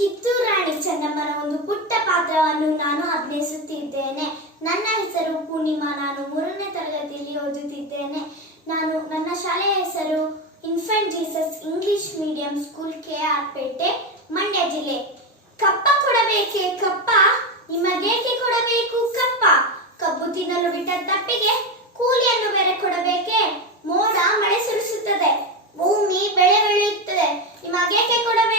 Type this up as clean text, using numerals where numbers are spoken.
ಕಿತ್ತೂರು ರಾಣಿ ಚೆನ್ನಮ್ಮನ ಒಂದು ಪುಟ್ಟ ಪಾತ್ರವನ್ನು ನಾನು ಅಭಿನಯಿಸುತ್ತಿದ್ದೇನೆ. ನನ್ನ ಹೆಸರು ಪೂರ್ಣಿಮಾ. ನಾನು 3ನೇ ತರಗತಿಯಲ್ಲಿ ಓದುತ್ತಿದ್ದೇನೆ. ನನ್ನ ಶಾಲೆಯ ಹೆಸರು infant Jesus English medium school, KR ಪೇಟೆ, ಮಂಡ್ಯ ಜಿಲ್ಲೆ. ಕಪ್ಪ ಕೊಡಬೇಕೆ ಕಪ್ಪ, ನಿಮಗೇಕೆ ಕೊಡಬೇಕು ಕಪ್ಪ? ಕಬ್ಬು ತಿನ್ನಲು ಬಿಟ್ಟ ತಪ್ಪಿಗೆ ಕೂಲಿಯನ್ನು ಬೇರೆ ಕೊಡಬೇಕೆ? ಮೋಡ ಮಳೆ ಸುರಿಸುತ್ತದೆ, ಭೂಮಿ ಬೆಳೆ ಬೆಳೆಯುತ್ತದೆ, ನಿಮಗೇಕೆ ಕೊಡಬೇಕು